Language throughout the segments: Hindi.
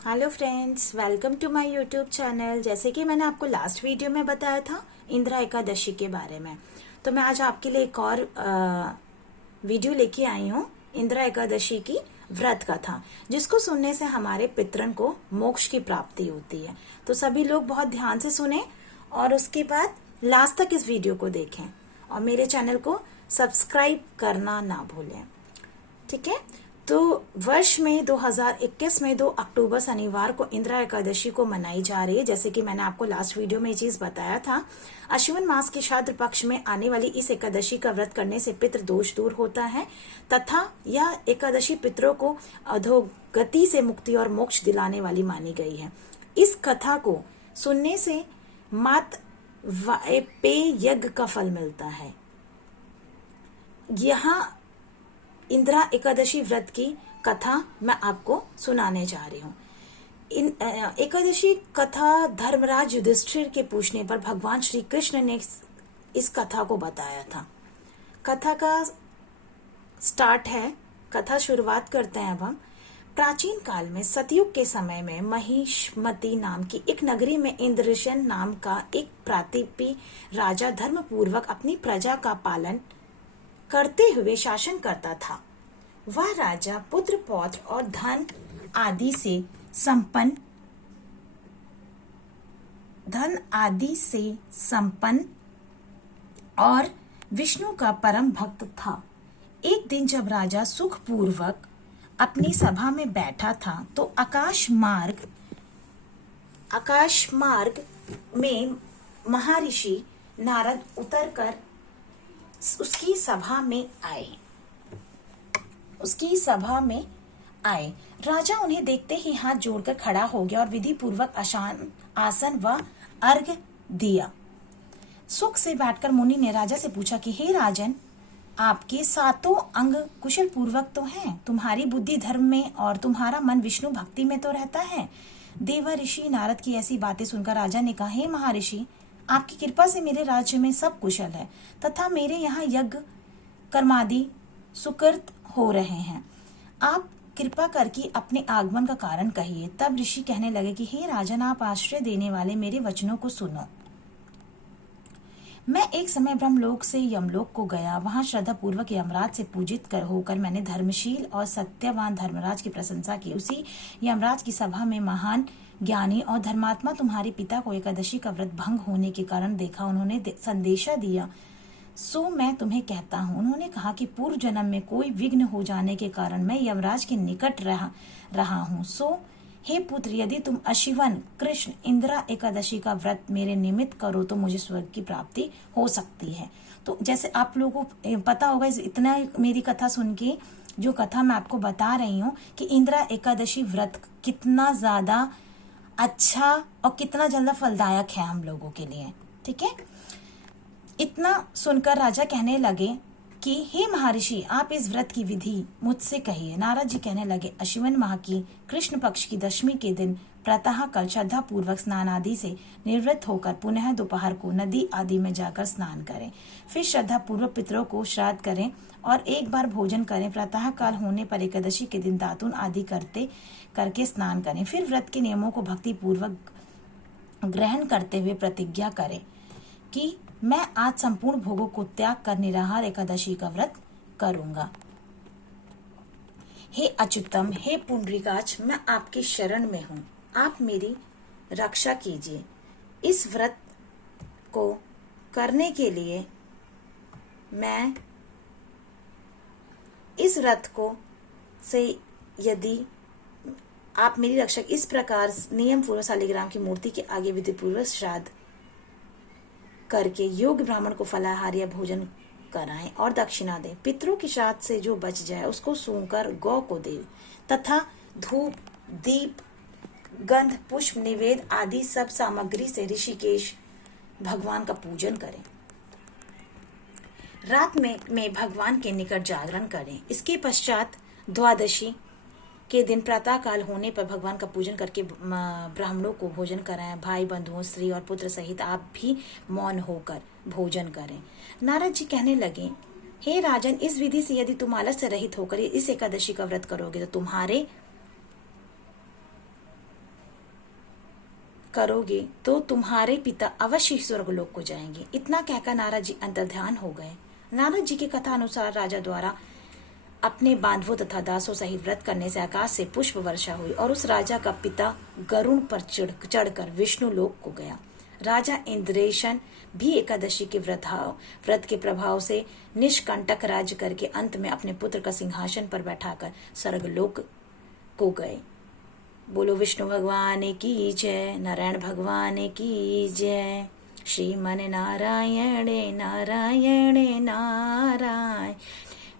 Hello friends, welcome to my YouTube channel. जैसे कि मैंने आपको लास्ट वीडियो में बताया था इंदिरा एकादशी के बारे में, तो मैं आज आपके लिए एक और वीडियो लेके आई हूँ इंदिरा एकादशी की व्रत कथा, जिसको सुनने से हमारे पितरन को मोक्ष की प्राप्ति होती है। तो सभी लोग बहुत ध्यान से सुने और उसके बाद लास्ट तक इस वीडियो को देखें और मेरे चैनल को सब्सक्राइब करना ना भूलें। ठीक है। तो वर्ष में 2021 में 2 अक्टूबर शनिवार को इंदिरा एकादशी को मनाई जा रही है। जैसे कि मैंने आपको लास्ट वीडियो में ये चीज बताया था, अश्विन मास के श्राद्ध पक्ष में आने वाली इस एकादशी का व्रत करने से पितृ दोष दूर होता है तथा यह एकादशी पितरों को अधोगति से मुक्ति और मोक्ष दिलाने वाली मानी गई है। इस कथा को सुनने से मात वायपेय यज्ञ का फल मिलता है। यहाँ इंदिरा एकादशी व्रत की कथा मैं आपको सुनाने जा रही हूँ। एकादशी कथा धर्मराज युधिष्ठिर के पूछने पर भगवान श्री कृष्ण ने इस कथा को बताया था। कथा का स्टार्ट है, कथा शुरुआत करते हैं अब हम। प्राचीन काल में सतयुग के समय में महिष्मती नाम की एक नगरी में इंद्रसेन नाम का एक प्रातिपी राजा धर्म पूर्वक अपनी प्रजा का पालन करते हुए शासन करता था। वह राजा पुत्र पौत्र और धन आदि से संपन्न और विष्णु का परम भक्त था। एक दिन जब राजा सुखपूर्वक अपनी सभा में बैठा था तो आकाश मार्ग में महर्षि नारद उतरकर उसकी सभा में आए। राजा उन्हें देखते ही हाथ जोड़कर खड़ा हो गया और विधि पूर्वक आसन व अर्घ्य दिया। सुख से बैठकर मुनि ने राजा से पूछा कि हे राजन, आपके सातों अंग कुशल पूर्वक तो हैं, तुम्हारी बुद्धि धर्म में और तुम्हारा मन विष्णु भक्ति में तो रहता है। देवर्षि नारद की ऐसी बातें सुनकर राजा ने कहा, हे महर्षि, आपकी कृपा से मेरे राज्य में सब कुशल है तथा मेरे यहाँ यज्ञ कर्मादि सुकृत हो रहे हैं। आप कृपा करके अपने आगमन का कारण कहिए। तब ऋषि कहने लगे कि हे राजन, आप आश्रय देने वाले मेरे वचनों को सुनो। मैं एक समय ब्रह्मलोक से यमलोक को गया। वहां श्रद्धा पूर्वक यमराज से पूजित होकर मैंने धर्मशील और सत्यवान धर्मराज की प्रशंसा की। उसी यमराज की सभा में महान ज्ञानी और धर्मात्मा तुम्हारे पिता को एकादशी का व्रत भंग होने के कारण देखा। उन्होंने संदेशा दिया, सो मैं तुम्हें कहता हूँ। उन्होंने कहा कि पूर्व जन्म में कोई विघ्न हो जाने के कारण मैं यमराज के निकट रहा हूँ। सो हे पुत्र, यदि तुम अशिवन कृष्ण इंदिरा एकादशी का व्रत मेरे निमित्त करो तो मुझे स्वर्ग की प्राप्ति हो सकती है। तो जैसे आप लोगों को पता होगा, इतना मेरी कथा सुन के जो कथा मैं आपको बता रही हूँ कि इंदिरा एकादशी व्रत कितना ज्यादा अच्छा और कितना ज्यादा फलदायक है हम लोगों के लिए। ठीक है। इतना सुनकर राजा कहने लगे कि हे महर्षि, आप इस व्रत की विधि मुझसे कहिए। नारद जी कहने लगे, अश्विन माह की कृष्ण पक्ष की दशमी के दिन प्रातः काल श्रद्धा पूर्वक स्नान आदि से निवृत्त होकर पुनः दोपहर को नदी आदि में जाकर स्नान करें। फिर श्रद्धा पूर्वक पितरों को श्राद्ध करें और एक बार भोजन करें। प्रातः काल होने पर एकादशी के दिन दातुन आदि करके स्नान करें। फिर व्रत के नियमों को भक्ति पूर्वक ग्रहण करते हुए प्रतिज्ञा करें कि मैं आज संपूर्ण भोगों को त्याग कर निराहार एकादशी का व्रत करूंगा। हे अच्युतम, हे पुंडरीकाक्ष, मैं आपकी शरण में हूँ, आप मेरी रक्षा कीजिए। इस व्रत को करने के लिए यदि आप मेरी रक्षा इस प्रकार नियम पूर्वक शालिग्राम की मूर्ति के आगे विधि पूर्वक श्राद्ध करके योग्य ब्राह्मण को फलाहार या भोजन कराएं और दक्षिणा दें। पितरों की श्राद्ध से जो बच जाए उसको सूंघकर गौ को दे तथा धूप दीप गंध पुष्प निवेद आदि सब सामग्री से ऋषिकेश भगवान का पूजन करें। रात में भगवान के निकट जागरण करें। इसके पश्चात द्वादशी के दिन प्रातः काल होने पर भगवान का पूजन करके ब्राह्मणों को भोजन कराएं। भाई बंधुओं स्त्री और पुत्र सहित आप भी मौन होकर भोजन करें। नारद जी कहने लगे, हे राजन, इस विधि से यदि तुम आलस से रहित होकर इस एकादशी का व्रत करोगे तो तुम्हारे करोगे तो तुम्हारे पिता अवश्य स्वर्गलोक को जाएंगे। इतना कहकर नारद जी अंतर्ध्यान हो गए। नारद जी की कथा अनुसार राजा द्वारा अपने बांधवों तथा दासों सहित व्रत करने से आकाश से पुष्प वर्षा हुई और उस राजा का पिता गरुण पर चढ़कर विष्णु लोक को गया। राजा इंद्रेशन भी एकादशी के व्रत के प्रभाव से निष्कंटक राज्य करके अंत में अपने पुत्र का सिंहासन पर बैठाकर स्वर्गलोक को गए। बोलो विष्णु भगवान की जय, नारायण भगवान की जय। श्रीमन नारायण नारायण नारायण,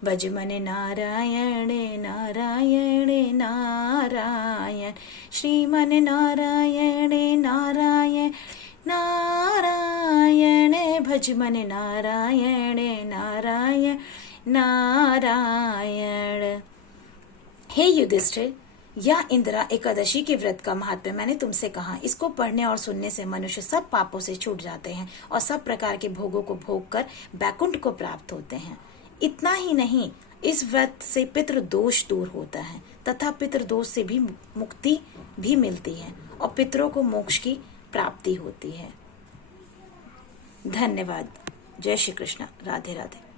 भज मन नारायण नारायण नारायण, श्रीमन नारायण नारायण नारायण, भज मन नारायण नारायण नारायण। हे युधिष्ठिर या इंदिरा, एकादशी के व्रत का महात्म्य मैंने तुमसे कहा। इसको पढ़ने और सुनने से मनुष्य सब पापों से छूट जाते हैं और सब प्रकार के भोगों को भोग कर बैकुंठ को प्राप्त होते हैं। इतना ही नहीं, इस व्रत से पितृ दोष दूर होता है तथा पितृ दोष से भी मुक्ति भी मिलती है और पितरों को मोक्ष की प्राप्ति होती है। धन्यवाद। जय श्री कृष्ण। राधे राधे।